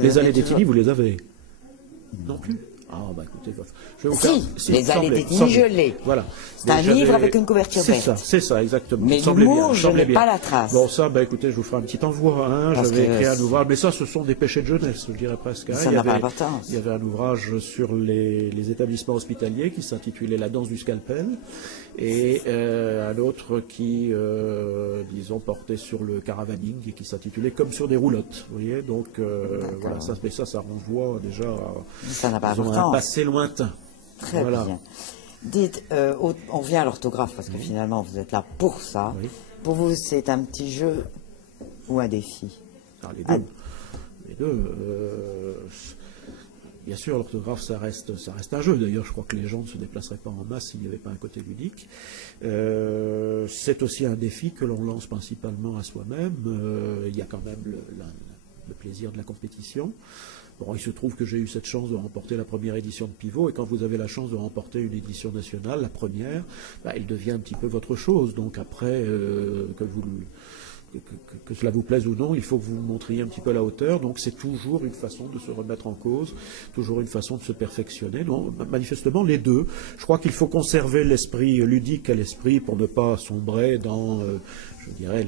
Les Aledettini, vous les avez? Non plus? Ah, bah écoutez, je vais vous faire... Si, les Aledettini, je l'ai. Voilà. C'est un livre avec une couverture verte. C'est ça, exactement. Mais l'humour, je n'ai pas la trace. Bon, ça, bah écoutez, je vous ferai un petit envoi. Hein. J'avais écrit un ouvrage, mais ça, ce sont des péchés de jeunesse, je dirais presque. Hein. Ça n'a pas d'importance. Il y avait un ouvrage sur les établissements hospitaliers qui s'intitulait La danse du scalpel, et un autre qui, disons, portait sur le caravaning et qui s'intitulait Comme sur des roulottes. Vous voyez, donc voilà, ça renvoie déjà à un passé lointain. Très bien. Dites, on vient à l'orthographe parce que finalement vous êtes là pour ça. Oui. Pour vous, c'est un petit jeu ou un défi? Les deux. Les deux. Bien sûr, l'orthographe, ça reste un jeu. D'ailleurs, je crois que les gens ne se déplaceraient pas en masse s'il n'y avait pas un côté ludique. C'est aussi un défi que l'on lance principalement à soi-même. Il y a quand même le plaisir de la compétition. Bon, il se trouve que j'ai eu cette chance de remporter la première édition de Pivot, et quand vous avez la chance de remporter une édition nationale, la première, bah, elle devient un petit peu votre chose. Donc après, que cela vous plaise ou non, il faut que vous montriez un petit peu la hauteur. Donc c'est toujours une façon de se remettre en cause, toujours une façon de se perfectionner. Donc manifestement les deux. Je crois qu'il faut conserver l'esprit ludique à l'esprit pour ne pas sombrer dans, je dirais,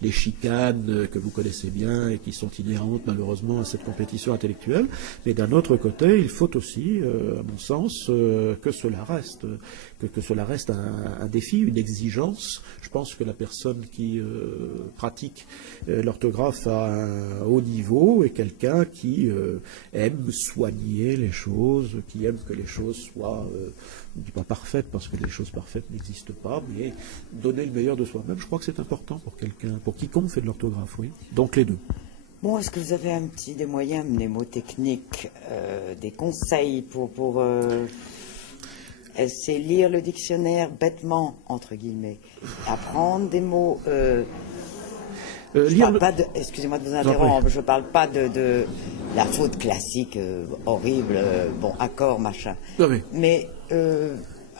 les chicanes que vous connaissez bien et qui sont inhérentes malheureusement à cette compétition intellectuelle. Mais d'un autre côté, il faut aussi, à mon sens, que cela reste un défi, une exigence. Je pense que la personne qui pratique l'orthographe à un haut niveau est quelqu'un qui aime soigner les choses, qui aime que les choses soient, je ne dis pas parfaites parce que les choses parfaites n'existent pas, mais donner le meilleur de soi-même, je crois que c'est important pour quelqu'un, pour quiconque fait de l'orthographe, oui. Donc les deux. Bon, est-ce que vous avez des moyens mnémotechniques, des conseils pour c'est lire le dictionnaire bêtement, entre guillemets, apprendre des mots... excusez-moi de vous interrompre, je ne parle pas de la faute classique, horrible, bon, accord, machin, mais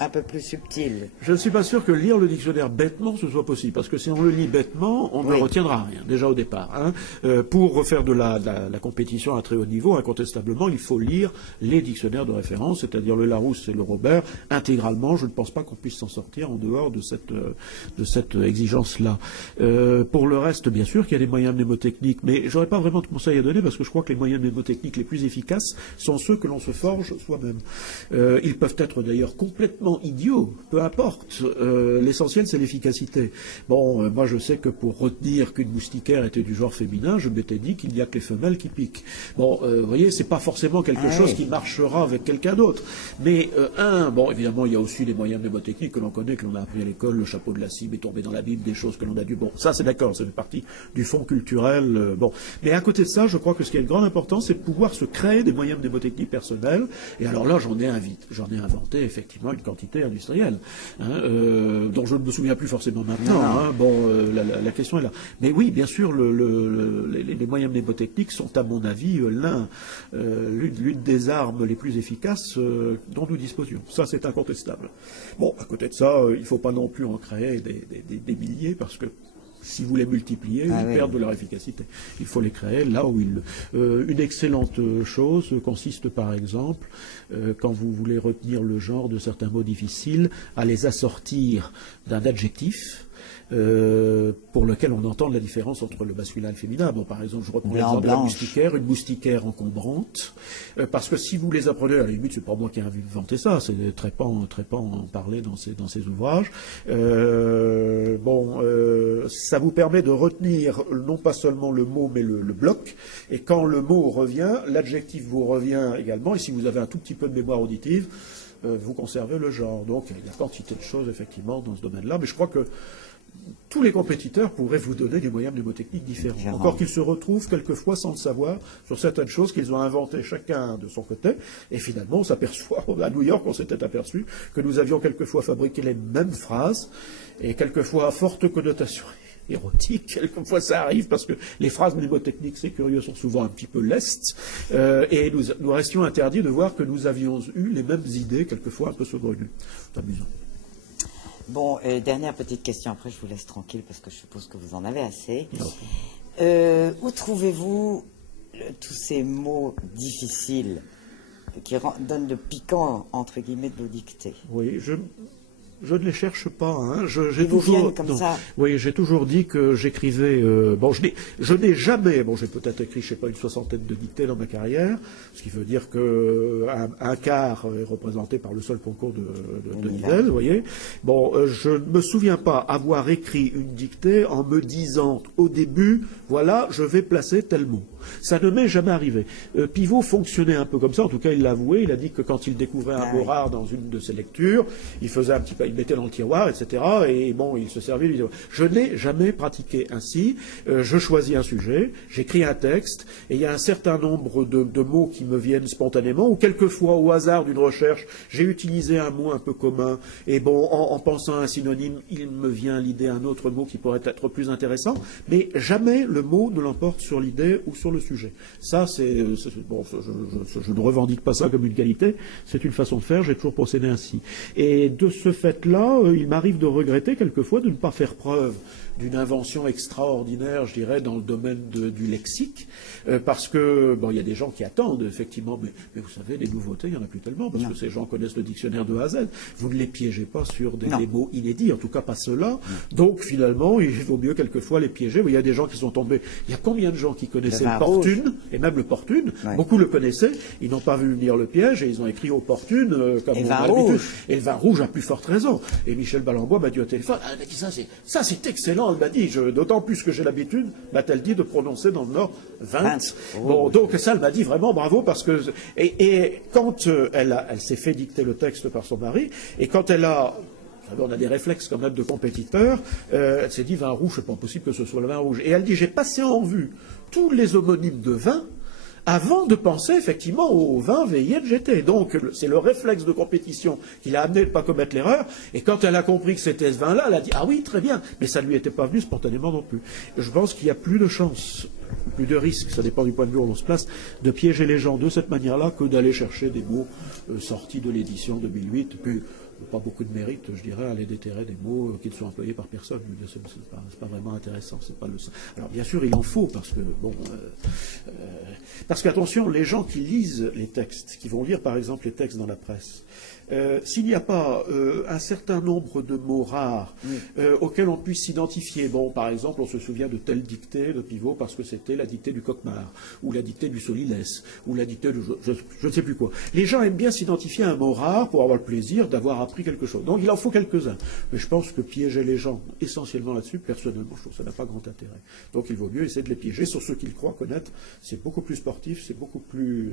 un peu plus subtil. Je ne suis pas sûr que lire le dictionnaire bêtement ce soit possible, parce que si on le lit bêtement, on ne retiendra rien, déjà au départ. Hein. Pour refaire de la compétition à un très haut niveau, incontestablement, il faut lire les dictionnaires de référence, c'est-à-dire le Larousse et le Robert, intégralement. Je ne pense pas qu'on puisse s'en sortir en dehors de cette exigence-là. Pour le reste, bien sûr qu'il y a des moyens mnémotechniques, mais je n'aurais pas vraiment de conseils à donner, parce que je crois que les moyens mnémotechniques les plus efficaces sont ceux que l'on se forge soi-même. Ils peuvent être d'ailleurs complètement idiots, peu importe. L'essentiel, c'est l'efficacité. Bon, moi, je sais que pour retenir qu'une moustiquaire était du genre féminin, je m'étais dit qu'il n'y a que les femelles qui piquent. Bon, vous voyez, c'est pas forcément quelque chose qui marchera avec quelqu'un d'autre. Mais, bon, évidemment, il y a aussi les moyens mnémotechniques que l'on connaît, que l'on a appris à l'école, le chapeau de la cible est tombé dans la Bible, des choses que l'on a dû... Bon, ça, c'est d'accord, ça fait partie du fond culturel. Bon. Mais à côté de ça, je crois que ce qui a une grande importance, c'est de pouvoir se créer des moyens mnémotechniques personnels. Et alors là, j'en ai inventé, effectivement, une quantité industrielle, hein, dont je ne me souviens plus forcément maintenant. Hein, bon, la question est là. Mais oui, bien sûr, les moyens mnémotechniques sont, à mon avis, l'une des armes les plus efficaces dont nous disposions. Ça, c'est incontestable. Bon, à côté de ça, il ne faut pas non plus en créer des milliers, parce que si vous les multipliez, ils perdent de leur efficacité. Il faut les créer là où une excellente chose consiste, par exemple, quand vous voulez retenir le genre de certains mots difficiles, à les assortir d'un adjectif pour lequel on entend la différence entre le masculin et le féminin. Bon, par exemple, je reprends l'exemple de la moustiquaire, une moustiquaire encombrante, parce que si vous les apprenez, à la limite, c'est pas moi qui ai inventé ça, c'est Trépan en parlait dans ses ouvrages. Ça vous permet de retenir non pas seulement le mot, mais le bloc, et quand le mot revient, l'adjectif vous revient également, et si vous avez un tout petit peu de mémoire auditive, vous conservez le genre. Donc, il y a quantité de choses, effectivement, dans ce domaine-là, mais je crois que tous les compétiteurs pourraient vous donner des moyens mnémotechniques différents. Encore qu'ils se retrouvent quelquefois sans le savoir sur certaines choses qu'ils ont inventées chacun de son côté. Et finalement, on s'aperçoit, à New York, on s'était aperçu que nous avions quelquefois fabriqué les mêmes phrases et quelquefois à forte connotation érotique. Quelquefois, ça arrive parce que les phrases mnémotechniques, c'est curieux, sont souvent un petit peu lestes. Et nous restions interdits de voir que nous avions eu les mêmes idées, quelquefois un peu saugrenues. C'est amusant. Bon, dernière petite question, après je vous laisse tranquille parce que je suppose que vous en avez assez. Où trouvez-vous tous ces mots difficiles qui donnent le piquant, entre guillemets, de vos dictées. Oui, je ne les cherche pas. Hein. Ils vous viennent comme ça. Oui, j'ai toujours dit que j'écrivais. Bon, je n'ai jamais. Bon, j'ai peut-être écrit, je sais pas, une soixantaine de dictées dans ma carrière, ce qui veut dire que un quart est représenté par le seul concours de Nivelles, vous voyez. Bon, je ne me souviens pas avoir écrit une dictée en me disant au début, voilà, je vais placer tel mot. Ça ne m'est jamais arrivé. Pivot fonctionnait un peu comme ça. En tout cas, il l'a avoué. Il a dit que quand il découvrait un mot rare dans une de ses lectures, il faisait un petit peu. Il mettait dans le tiroir, etc. Et bon, il se servait. Je n'ai jamais pratiqué ainsi. Je choisis un sujet, j'écris un texte, et il y a un certain nombre de mots qui me viennent spontanément, ou quelquefois, au hasard d'une recherche, j'ai utilisé un mot un peu commun, et bon, en pensant à un synonyme, il me vient à l'idée un autre mot qui pourrait être plus intéressant, mais jamais le mot ne l'emporte sur l'idée ou sur le sujet. Ça, bon, je ne revendique pas ça comme une qualité, c'est une façon de faire, j'ai toujours procédé ainsi. Et de ce fait-là, il m'arrive de regretter quelquefois de ne pas faire preuve d'une invention extraordinaire, je dirais, dans le domaine du lexique, parce que, bon, il y a des gens qui attendent, effectivement, mais vous savez, les nouveautés, il n'y en a plus tellement, parce que ces gens connaissent le dictionnaire de A à Z. Vous ne les piégez pas sur des mots inédits, en tout cas pas ceux-là. Donc, finalement, il vaut mieux quelquefois les piéger. Il y a des gens qui sont tombés. Il y a combien de gens qui connaissaient le Portune, et même le Portune, beaucoup le connaissaient, ils n'ont pas vu venir le piège, et ils ont écrit Opportune, comme on a l'habitude. Et le vin rouge a plus forte raison. Et Michel Balambois m'a dit au téléphone, ah, elle m'a dit ça c'est excellent. Elle m'a dit, d'autant plus que j'ai l'habitude, m'a-t-elle dit, de prononcer dans le Nord 20. Bon, donc ça, elle m'a dit vraiment bravo, parce que... Et quand elle s'est fait dicter le texte par son mari, et quand elle a... On a des réflexes quand même de compétiteur, elle s'est dit, vin rouge, c'est pas possible que ce soit le vin rouge. Et elle dit, j'ai passé en revue tous les homonymes de vin, avant de penser effectivement au vin VINGT. Donc c'est le réflexe de compétition qui l'a amené de ne pas commettre l'erreur. Et quand elle a compris que c'était ce vin-là, elle a dit « Ah oui, très bien ». Mais ça ne lui était pas venu spontanément non plus. Je pense qu'il y a plus de chance, plus de risque, ça dépend du point de vue où on se place, de piéger les gens de cette manière-là que d'aller chercher des mots sortis de l'édition 2008. Puis, pas beaucoup de mérite, je dirais, à aller déterrer des mots qui ne sont employés par personne. C'est pas vraiment intéressant. C'est pas le... Alors, bien sûr, il en faut, parce que, bon... parce qu'attention, les gens qui lisent les textes, qui vont lire, par exemple, les textes dans la presse, s'il n'y a pas un certain nombre de mots rares auxquels on puisse s'identifier, bon, par exemple, on se souvient de telle dictée de Pivot parce que c'était la dictée du Coquemar, ou la dictée du Solilès, ou la dictée de je ne sais plus quoi. Les gens aiment bien s'identifier à un mot rare pour avoir le plaisir d'avoir appris quelque chose. Donc il en faut quelques-uns. Mais je pense que piéger les gens essentiellement là-dessus, personnellement, je trouve que ça n'a pas grand intérêt. Donc il vaut mieux essayer de les piéger sur ceux qu'ils croient connaître. C'est beaucoup plus sportif, c'est beaucoup plus,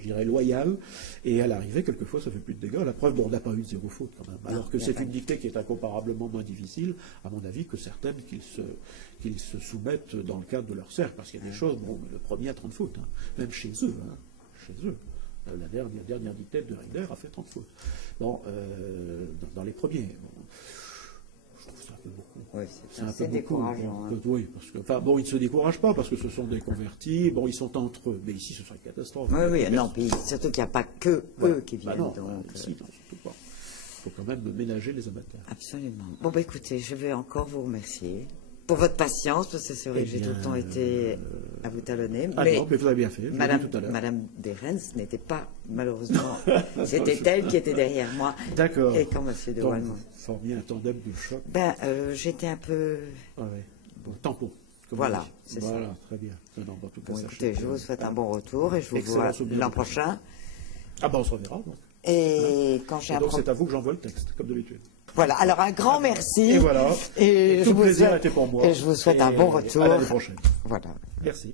je dirais, loyal. Et à l'arrivée, quelquefois, ça fait plus de dégâts. La preuve, bon, on n'a pas eu de zéro faute quand même. Alors que c'est une dictée qui est incomparablement moins difficile, à mon avis, que certaines qu'ils se soumettent dans le cadre de leur cercle. Parce qu'il y a des choses, bon, le premier a 30 fautes, hein, même chez eux. Hein, chez eux. La dernière dictée de Heider a fait 30 fautes. Bon, dans les premiers. Bon, je trouve ça un peu beaucoup. Oui, c'est décourageant. Hein. Oui, parce que, enfin, bon, ils ne se découragent pas parce que ce sont des convertis. Bon, ils sont entre eux. Mais ici, ce sera une catastrophe. Oui, non, puis surtout qu'il n'y a pas que eux qui viennent. Non, ici, non, surtout pas. Il faut quand même ménager les amateurs. Absolument. Bon, écoutez, je vais encore vous remercier pour votre patience, parce que c'est vrai que j'ai tout le temps été à vous talonner. Ah mais non, mais vous avez bien fait, Madame Desrennes n'était pas, malheureusement, c'était elle qui était derrière moi. D'accord. Et quand Monsieur de Walmont formiez un tandem de choc. J'étais un peu... Ah oui, bon, tampon. Voilà, c'est ça. Voilà, très bien. Non, en tout cas, écoutez, je vous souhaite un bon retour et je vous vois l'an prochain. Ah ben, on se reverra, donc. Et quand j'ai donc c'est à vous que j'envoie le texte, comme d'habitude. Voilà, alors un grand merci. Et voilà. Et tout plaisir était pour moi. Et je vous souhaite un bon retour. À l'année prochaine. Voilà. Merci.